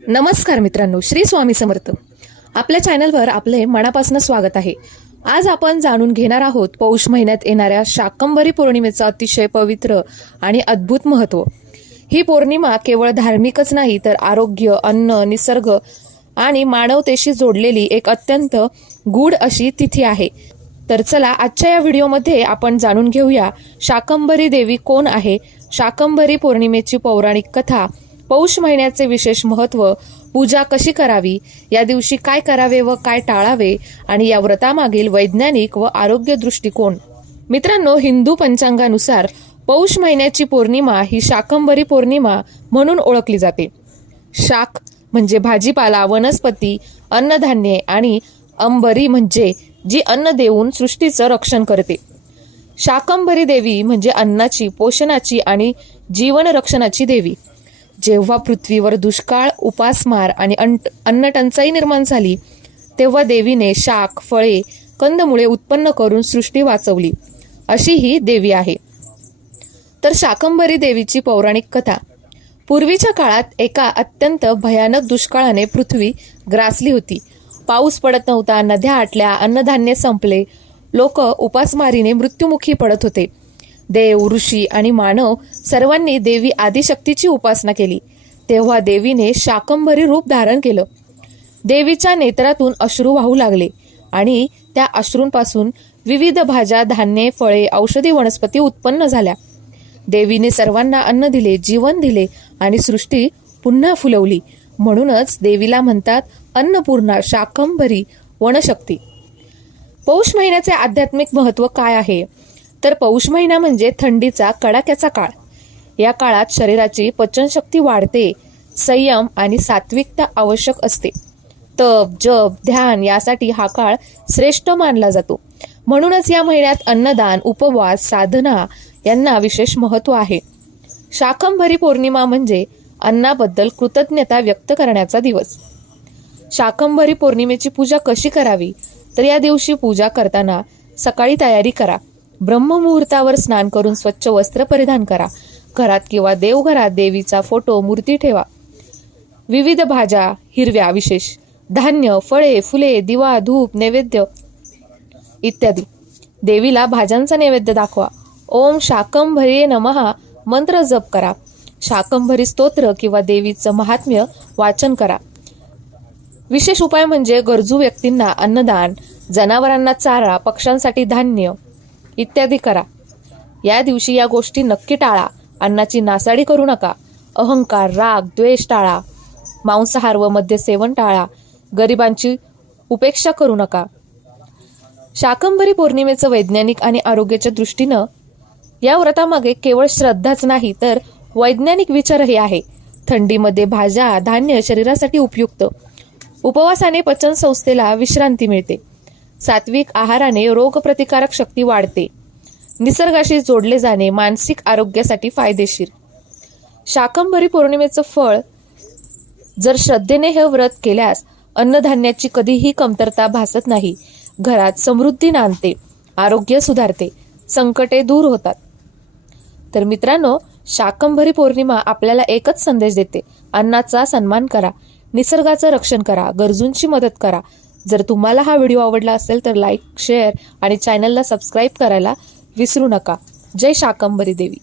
नमस्कार मित्रांनो, श्री स्वामी समर्थ. आपल्या चॅनलवर आपले मनापासून स्वागत आहे. आज आपण जाणून घेणार आहोत पौष महिन्यात येणाऱ्या शाकंभरी पौर्णिमेचं अतिशय पवित्र आणि अद्भुत महत्त्व. ही पौर्णिमा केवळ धार्मिकच नाही तर आरोग्य, अन्न, निसर्ग आणि मानवतेशी जोडलेली एक अत्यंत गूढ अशी तिथी आहे. तर चला आजच्या या व्हिडिओमध्ये आपण जाणून घेऊया शाकंभरी देवी कोण आहे, शाकंभरी पौर्णिमेची पौराणिक कथा, पौष महिन्याचे विशेष महत्त्व, पूजा कशी करावी, या दिवशी काय करावे व काय टाळावे आणि या व्रतामागील वैज्ञानिक व आरोग्य दृष्टिकोन. मित्रांनो, हिंदू पंचांगानुसार पौष महिन्याची पौर्णिमा ही शाकंभरी पौर्णिमा म्हणून ओळखली जाते. शाक म्हणजे भाजीपाला, वनस्पती, अन्नधान्ये आणि अंबरी म्हणजे जी अन्न देऊन सृष्टीचं रक्षण करते. शाकंभरी देवी म्हणजे अन्नाची, पोषणाची आणि जीवन रक्षणाची देवी. जेव्हा पृथ्वीवर दुष्काळ, उपासमार आणि अन्न टंचाई निर्माण झाली तेव्हा देवीने शाक, फळे, कंदमुळे उत्पन्न करून सृष्टी वाचवली, अशी ही देवी आहे. तर शाकंभरी देवीची पौराणिक कथा. पूर्वीच्या काळात एका अत्यंत भयानक दुष्काळाने पृथ्वी ग्रासली होती. पाऊस पडत नव्हता, नद्या आटल्या, अन्नधान्य संपले, लोक उपासमारीने मृत्युमुखी पडत होते. देव, ऋषी आणि मानव सर्वांनी देवी आदिशक्तीची उपासना केली. तेव्हा देवीने शाकंभरी रूप धारण केलं. देवीच्या नेत्रातून अश्रू वाहू लागले आणि त्या अश्रूंपासून विविध भाज्या, धान्ये, फळे, औषधी वनस्पती उत्पन्न झाल्या. देवीने सर्वांना अन्न दिले, जीवन दिले आणि सृष्टी पुन्हा फुलवली. म्हणूनच देवीला म्हणतात अन्नपूर्णा, शाकंभरी, वनशक्ती. पौष महिन्याचे आध्यात्मिक महत्त्व काय आहे? तर पौष महिना म्हणजे थंडीचा कडाक्याचा काळ. या काळात शरीराची पचनशक्ती वाढते, संयम आणि सात्विकता आवश्यक असते. तप, जप, ध्यान यासाठी हा काळ श्रेष्ठ मानला जातो. म्हणूनच या महिन्यात अन्नदान, उपवास, साधना यांना विशेष महत्त्व आहे. शाकंभरी पौर्णिमा म्हणजे अन्नाबद्दल कृतज्ञता व्यक्त करण्याचा दिवस. शाकंभरी पौर्णिमेची पूजा कशी करावी? तर या दिवशी पूजा करताना सकाळी तयारी करा. ब्रह्ममुहूर्तावर स्नान करून स्वच्छ वस्त्र परिधान करा. घरात किंवा देवघरात देवीचा फोटो, मूर्ती ठेवा. विविध भाज्या, हिरव्या विशेष, धान्य, फळे, फुले, दिवा, धूप, नैवेद्य इत्यादी. देवीला भाज्यांचा नैवेद्य दाखवा. ओम शाकंभरी नमः मंत्र जप करा. शाकंभरी स्तोत्र किंवा देवीचं महात्म्य वाचन करा. विशेष उपाय म्हणजे गरजू व्यक्तींना अन्नदान, जनावरांना चारा, पक्ष्यांसाठी धान्य इत्यादी करा. या दिवशी या गोष्टी नक्की टाळा. अन्नाची नासाडी करू नका. अहंकार, राग, द्वेष टाळा. मांसाहार व मद्य सेवन टाळा. गरिबांची उपेक्षा करू नका. शाकंभरी पौर्णिमेचं वैज्ञानिक आणि आरोग्याच्या दृष्टीनं या व्रतामागे केवळ श्रद्धाच नाही तर वैज्ञानिक विचारही आहे. थंडीमध्ये भाज्या, धान्य शरीरासाठी उपयुक्त. उपवासाने पचन संस्थेला विश्रांती मिळते. सात्विक आहाराने रोगप्रतिकारक शक्ती वाढते. निसर्गाशी जोडले जाणे मानसिक आरोग्यासाठी फायदेशीर. शाकंभरी पौर्णिमेचं फळ. जर श्रद्धेने हे व्रत केल्यास अन्नधान्याची कधीही कमतरता भासत नाही. घरात समृद्धी नांदते, आरोग्य सुधारते, संकटे दूर होतात. तर मित्रांनो, शाकंभरी पौर्णिमा आपल्याला एकच संदेश देते: अन्नाचा सन्मान करा, निसर्गाचं रक्षण करा, गरजूंची मदत करा. जर तुम्हाला हा व्हिडिओ आवडला असेल तर लाईक, शेअर आणि चॅनलला सबस्क्राईब करायला विसरू नका. जय शाकंभरी देवी.